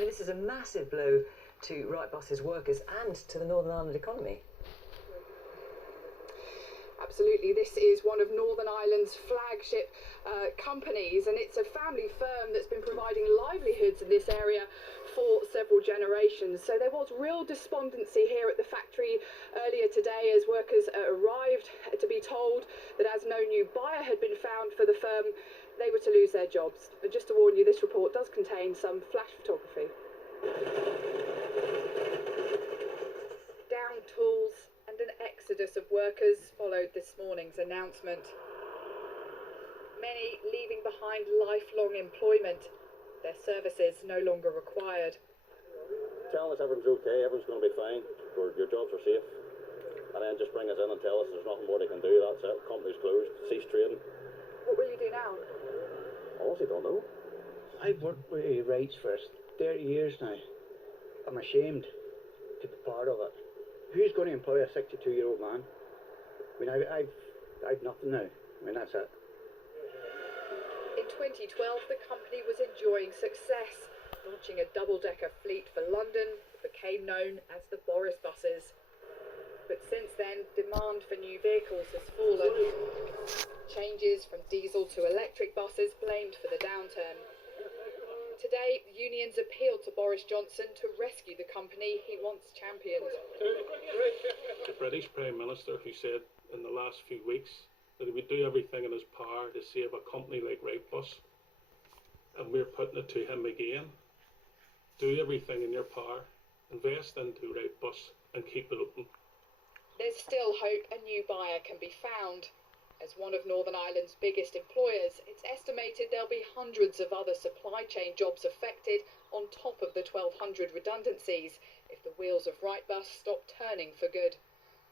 mean, this is a massive blow to Wrightbus's workers and to the Northern Ireland economy. Absolutely, this is one of Northern Ireland's flagship companies, and it's a family firm that's been providing livelihoods in this area for several generations. So there was real despondency here at the factory earlier today as workers arrived to be told that as no new buyer had been found for the firm, they were to lose their jobs. But just to warn you, this report does contain some flash photography. Down tools and an exodus of workers followed this morning's announcement. Many leaving behind lifelong employment, their services no longer required. Tell us everything's okay, everything's going to be fine, or your jobs are safe, and then just bring us in and tell us there's nothing more they can do, that's it, company's closed, cease trading. What will you do now? Honestly don't know. I've worked with Wright for 30 years now. I'm ashamed to be part of it. Who's going to employ a 62-year-old man? I mean, I've nothing now. I mean, that's it. In 2012, the company was enjoying success, launching a double-decker fleet for London that became known as the Boris buses. But since then, demand for new vehicles has fallen. Changes from diesel to electric buses blamed for the downturn. Today, unions appealed to Boris Johnson to rescue the company he once championed. The British Prime Minister, who said in the last few weeks that he would do everything in his power to save a company like Wrightbus, and we're putting it to him again. Do everything in your power, invest into Wrightbus and keep it open. There's still hope a new buyer can be found. As one of Northern Ireland's biggest employers, it's estimated there'll be hundreds of other supply chain jobs affected on top of the 1,200 redundancies if the wheels of Wrightbus stop turning for good.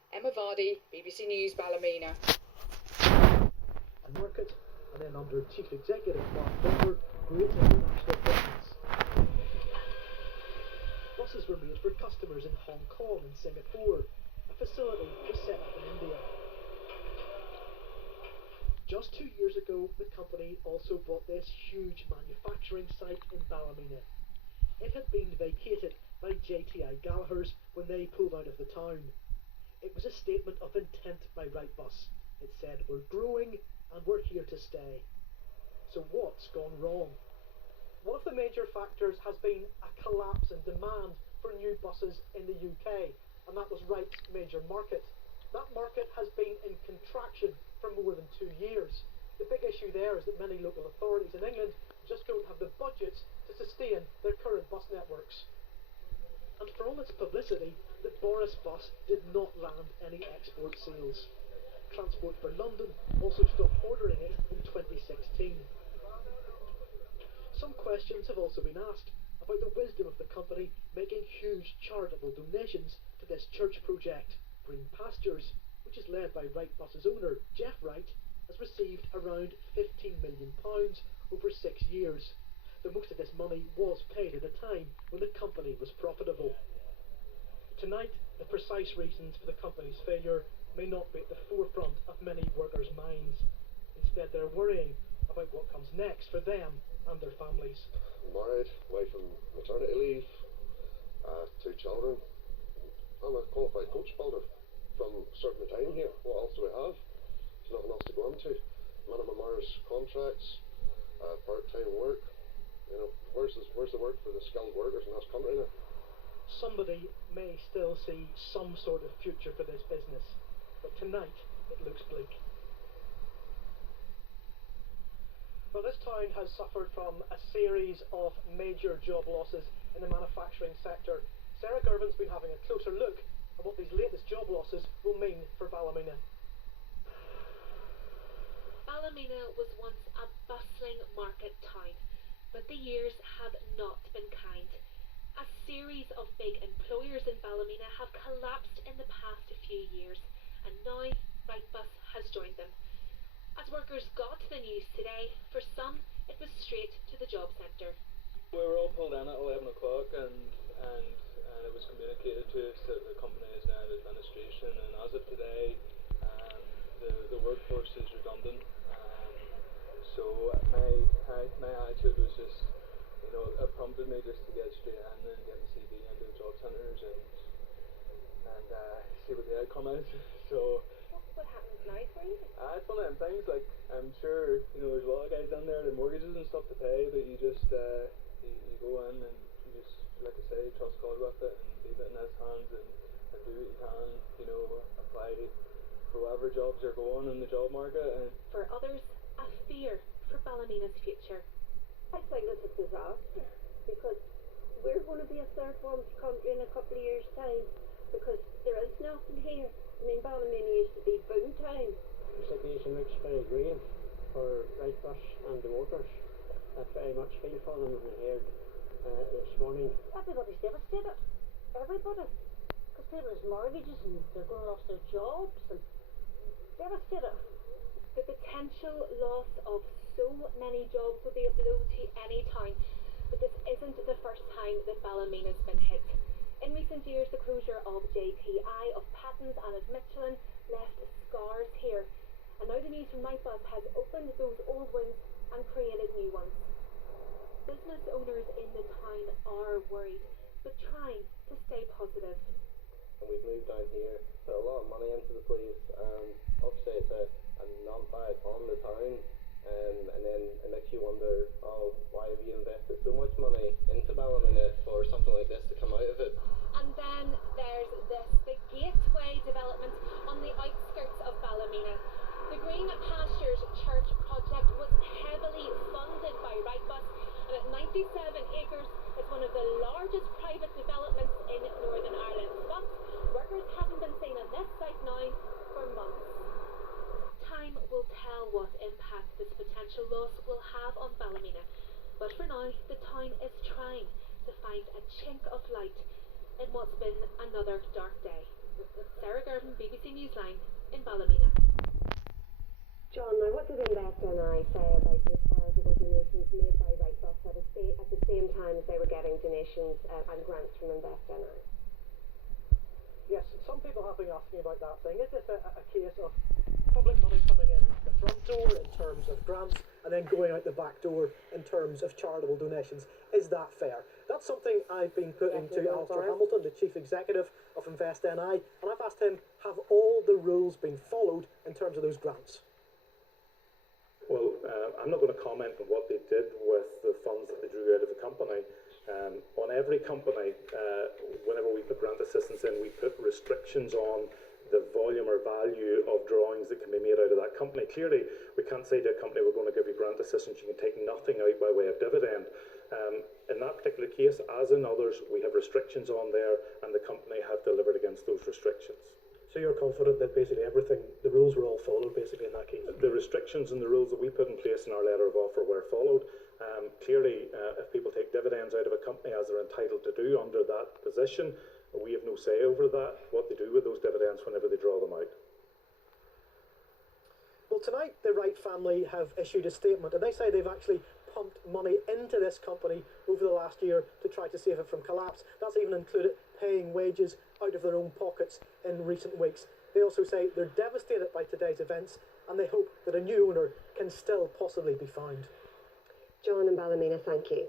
Emma Vardy, BBC News, Ballymena. And market, and then under Chief Executive Mark Butler, great international presence. Buses were made for customers in Hong Kong and Singapore. A facility was set up in India. Just 2 years ago, the company also bought this huge manufacturing site in Ballymena. It had been vacated by JTI Gallagher's when they pulled out of the town. It was a statement of intent by Wrightbus. It said, we're growing and we're here to stay. So what's gone wrong? One of the major factors has been a collapse in demand for new buses in the UK, and that was Wright's major market. That market has been in contraction for more than 2 years. The big issue there is that many local authorities in England just don't have the budgets to sustain their current bus networks. And for all its publicity, the Boris bus did not land any export sales. Transport for London also stopped ordering it in 2016. Some questions have also been asked about the wisdom of the company making huge charitable donations to this church project. Green Pastures, which is led by Wrightbus's owner, Jeff Wright, has received around £15 million over 6 years. Though most of this money was paid at a time when the company was profitable. Tonight, the precise reasons for the company's failure may not be at the forefront of many workers' minds. Instead, they're worrying about what comes next for them and their families. Married, wife on maternity leave, 2 children. I'm a qualified coach builder. From certain time here, what else do we have? There's nothing else to go into. Minimum hours contracts, part-time work. You know, where's the work for the skilled workers in this country now? Somebody may still see some sort of future for this business, but tonight it looks bleak. Well, this town has suffered from a series of major job losses in the manufacturing sector. Sarah Girvin's been having a closer look at what these latest job losses will mean for Ballymena. Ballymena was once a bustling market town, but the years have not been kind. A series of big employers in Ballymena have collapsed in the past few years, and now Wrightbus has joined them. As workers got the news today, for some it was straight to the job centre. We were all pulled in at 11 o'clock and it was communicated to us that the company is now in administration, and as of today the workforce is redundant. So my attitude was just, you know, it prompted me just to get straight see what the outcome is. So What happens now for you? it's one of them things. Like, I'm sure there's a lot of guys in there, the mortgages and stuff to pay, but you just you go in and you just, like I say, trust God with it and leave it in His hands and do what you can. Apply for whatever jobs are going in the job market. And For others, a fear for Ballymena's future. I think it's a disaster because we're going to be a third world country in a couple of years' time because there is nothing here. I mean, Ballymena used to be boom town. The situation looks very grave for Wrightbus and the workers. I very much feel for them, as we heard this morning. Everybody's devastated. Everybody. Because people's mortgages and they're going off their jobs and devastated. The potential loss of so many jobs would be a blow to any town, but this isn't the first time that Ballymena's been hit. In recent years, the closure of JTI, of Pattons and of Michelin left scars here, and now the news from Wrightbus has opened those old wounds and created new ones. Business owners in the town are worried, but trying to stay positive. And we've moved down here, put a lot of money into the place, and obviously it's a not bad on the town, and then it makes you wonder, oh, why have you invested so much money into Ballymena for something like this to come out of it? And then there's this, the Gateway development on the outskirts of Ballymena. The Green Pastures Church project was heavily funded by Wrightbus, and at 97 acres is one of the largest private developments in Northern Ireland. But workers haven't been seen on this site now for months. Time will tell what impact this potential loss will have on Ballymena, but for now the town is trying to find a chink of light in what's been another dark day. Sarah Gervin, BBC Newsline in Ballymena. John, now what did Investor and I say about the charitable donations made by Wrightbus at the same time as they were getting donations and grants from Investor and I? Yes, some people have been asking about that thing. Is this a case of public money coming in the front door in terms of grants and then going out the back door in terms of charitable donations? Is that fair? That's something I've been putting to Alistair Hamilton, the Chief Executive of Invest NI, and I've asked him, have all the rules been followed in terms of those grants? Well, I'm not going to comment on what they did with the funds that they drew out of the company. On every company, whenever we put grant assistance in, we put restrictions on the volume or value of drawings that can be made out of that company. Clearly, we can't say to a company, we're going to give you grant assistance, you can take nothing out by way of dividend. In that particular case, as in others, we have restrictions on there, and the company have delivered against those restrictions. So you're confident that basically everything, the rules were all followed basically in that case? The restrictions and the rules that we put in place in our letter of offer were followed. Clearly, if people take dividends out of a company as they're entitled to do under that position, we have no say over that, what they do with those dividends whenever they draw them out. Well, tonight the Wright family have issued a statement, and they say they've actually pumped money into this company over the last year to try to save it from collapse. That's even included paying wages out of their own pockets in recent weeks. They also say they're devastated by today's events, and they hope that a new owner can still possibly be found. John and Ballymena, thank you.